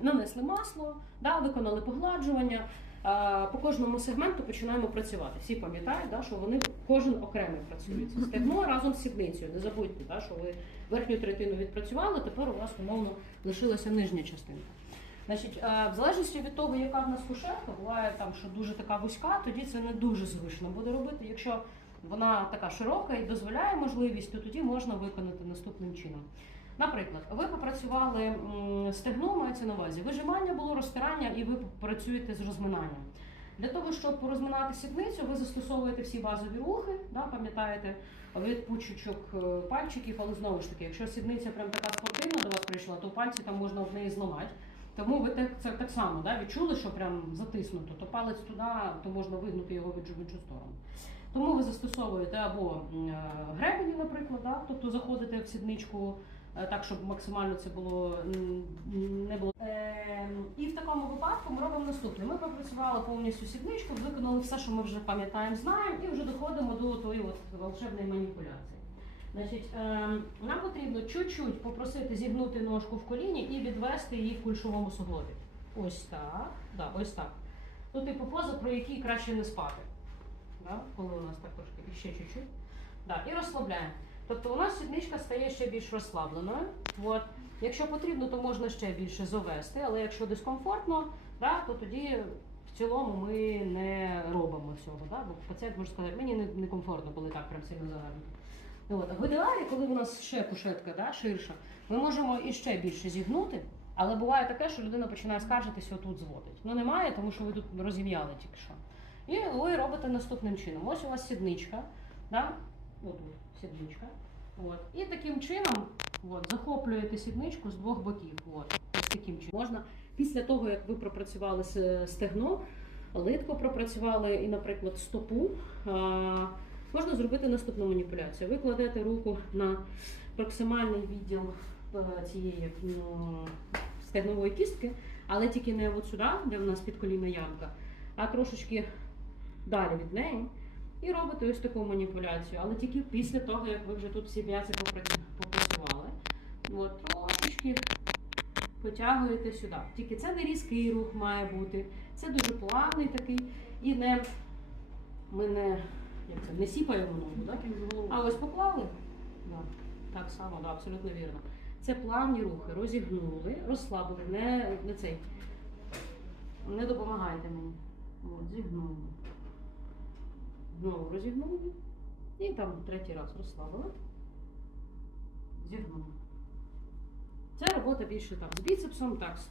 нанесли масло, да, виконали погладжування. По кожному сегменту починаємо працювати. Всі пам'ятають, да, що вони кожен окремо працюють. Стегно разом з сідницею. Не забудьте, да, що ви верхню третину відпрацювали, тепер у вас умовно лишилася нижня частинка. Значить, в залежності від того, яка в нас кушетка, буває там, що дуже така вузька, тоді це не дуже зручно буде робити. Якщо вона така широка і дозволяє можливість, то тоді можна виконати наступним чином. Наприклад, ви попрацювали стегно, мається на увазі. Вижимання було розтирання, і ви працюєте з розминанням. Для того, щоб порозминати сідницю, ви застосовуєте всі базові рухи, да, пам'ятаєте, від пучечок е, пальчиків, але знову ж таки, якщо сідниця прям така спортивна до вас прийшла, то пальці там можна в неї зламати. Тому ви так, це так само да, відчули, що прям затиснуто, то палець туди, то можна вигнути його в іншу, сторону. Тому ви застосовуєте або е, гребені, наприклад, да, тобто заходите в сідничку так, щоб максимально це було не було. Е, і в такому випадку ми робимо наступне. Ми пропрацювали повністю сідничку, виконали все, що ми вже пам'ятаємо, знаємо, і вже доходимо до тої от волшебної маніпуляції. Значить, е, нам потрібно чуть-чуть попросити зігнути ножку в коліні і відвести її в кульшовому суглобі. Ось так. Да, ось так. Ну, типу, поза, про який краще не спати. Да? Коли у нас так трошки ще чуть-чуть. Да, і розслабляємо. Тобто у нас сідничка стає ще більш розслабленою. От. Якщо потрібно, то можна ще більше завести, але якщо дискомфортно, да, то тоді в цілому ми не робимо цього. Да? Бо пацієнт може сказати, мені не- некомфортно, коли так прям сильно загально. От. В ідеалі, коли у нас ще кушетка да, ширша, ми можемо іще більше зігнути, але буває таке, що людина починає скаржитися, отут зводить. Ну немає, тому що ви тут розім'яли тільки що. І ви робите наступним чином. Ось у вас сідничка, да? Отут сідничка. От. І таким чином от, захоплюєте сідничку з двох боків. От. Ось таким чином. Можна після того, як ви пропрацювали стегно, литко пропрацювали і, наприклад, стопу. А, можна зробити наступну маніпуляцію. Ви кладете руку на проксимальний відділ е, цієї стегнової кістки, але тільки не от сюди, де в нас підколінна ямка, а трошечки далі від неї. І робите ось таку маніпуляцію, але тільки після того, як ви вже тут всі м'язи попрацювали. От, трошечки потягуєте сюди. Тільки це не різкий рух має бути, це дуже плавний такий. І не ми не, як це, не сіпаємо ногу, так? А ось поклали. Да. Так само, да, абсолютно вірно. Це плавні рухи. Розігнули, розслабили, не, не цей. Не допомагайте мені. От, зігнули. Знову розігнули. І там третій раз розслабили. Зігнули. Це робота більше там з біцепсом, так, з